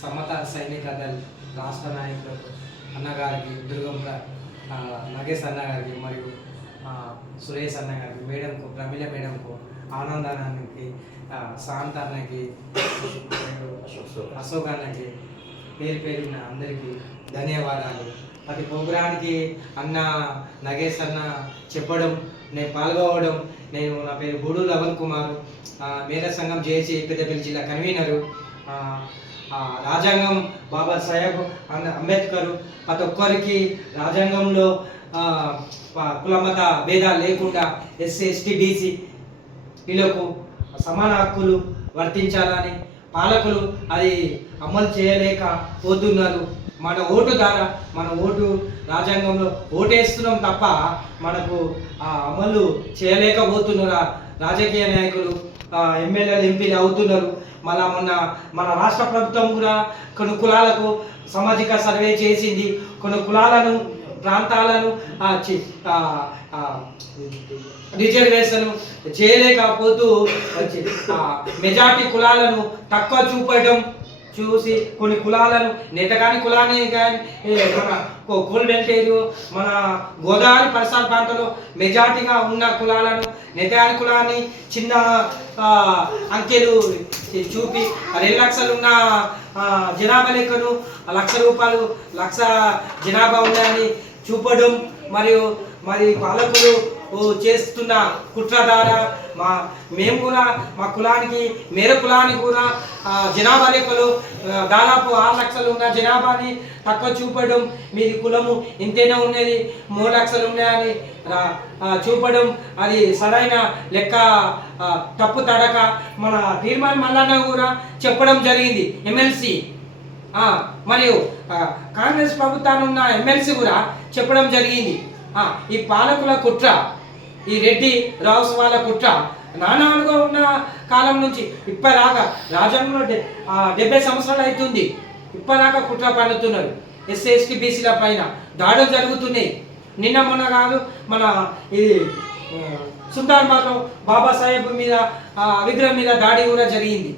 సమత సైనిక దళ రాష్ట్ర నాయకులకు అన్నగారికి దుర్గంల నగేష్ అన్నగారికి మరియు సురేష్ అన్నగారికి మేడంకు ప్రమిళ మేడంకు ఆనందానికి శాంత అన్నకి అశోక్ అన్నకి పేరు పేరున అందరికీ ధన్యవాదాలు. ప్రతి ప్రోగ్రానికి అన్న నగేష్ అన్న చెప్పడం, నేను పాల్గొవడం. నేను నా పేరు గూడు లవన్ కుమార్, మేధా సంఘం జేఏసీ పెద్దపల్లి జిల్లా కన్వీనరు. రాజ్యాంగం బాబా సాహెబ్ అంబేద్కర్ ప్రతి ఒక్కరికి రాజ్యాంగంలో కులమత భేదాలు లేకుండా ఎస్సీ ఎస్టీ బీసీ వీళ్ళకు సమాన హక్కులు వర్తించాలని పాలకులు అది అమలు చేయలేకపోతున్నారు. మన ఓటు ద్వారా మన ఓటు రాజ్యాంగంలో ఓటేస్తున్నాం తప్ప మనకు అమలు చేయలేకపోతున్నారు. రాజకీయ నాయకులు ఎమ్మెల్యేలు ఎంపీలు అవుతున్నారు. మళ్ళా మొన్న మన రాష్ట్ర ప్రభుత్వం కూడా కొన్ని కులాలకు సామాజిక సర్వే చేసింది. కొన్ని కులాలను ప్రాంతాలను రిజర్వేషన్ చేయలేకపోతూ మెజార్టీ కులాలను తక్కువ చూపడం చూసి కొన్ని కులాలను నెట్టగాని కులాన్ని కానీ మన కోల్బెల్టేరు మన గోదావరి పరిసర ప్రాంతంలో మెజార్టీగా ఉన్న కులాలను నెట్టగాని కులాన్ని చిన్న అంకెలు చూపి 2 లక్షలు ఉన్న జనాభా లెక్కను లక్ష జనాభా ఉందని చూపడం మరి పాలకులు చేస్తున్న కుట్ర ద్వారా మేము కూడా మా కులానికి మేర కులానికి కూడా జనాభా లెక్కలు దాదాపు 6 లక్షలు ఉన్న జనాభాని తక్కువ చూపడం, మీది కులము ఇంతేనా ఉన్నది 3 లక్షలు ఉన్నాయని చూపడం అది సరైన లెక్క తప్పు తడక. మన తీర్మాన్ మల్లన్న కూడా చెప్పడం జరిగింది ఎమ్మెల్సీ, మరియు కాంగ్రెస్ ప్రభుత్వాన్ని ఉన్న ఎమ్మెల్సీ కూడా చెప్పడం జరిగింది. ఈ పాలకుల కుట్ర, ఈ రెడ్డి రావుస్ వాళ్ళ కుట్ర నానాలుగా ఉన్న కాలం నుంచి ఇప్పటిదాకా రాజ్యాంగంలో 70 సంవత్సరాలు అవుతుంది. ఇప్పటిదాకా కుట్ర పన్నుతున్నారు. ఎస్సీ ఎస్టీ బీసీల పైన దాడులు జరుగుతున్నాయి. నిన్న మొన్న కాదు మన ఇది సుల్తాన్బాద్లో బాబాసాహెబ్ మీద విగ్రహం మీద దాడి కూడా జరిగింది.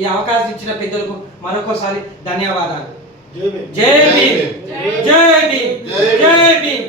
ఈ అవకాశం ఇచ్చిన పెద్దలకు మరొకసారి ధన్యవాదాలు. జై భీమ్, జై భీమ్, జై భీమ్.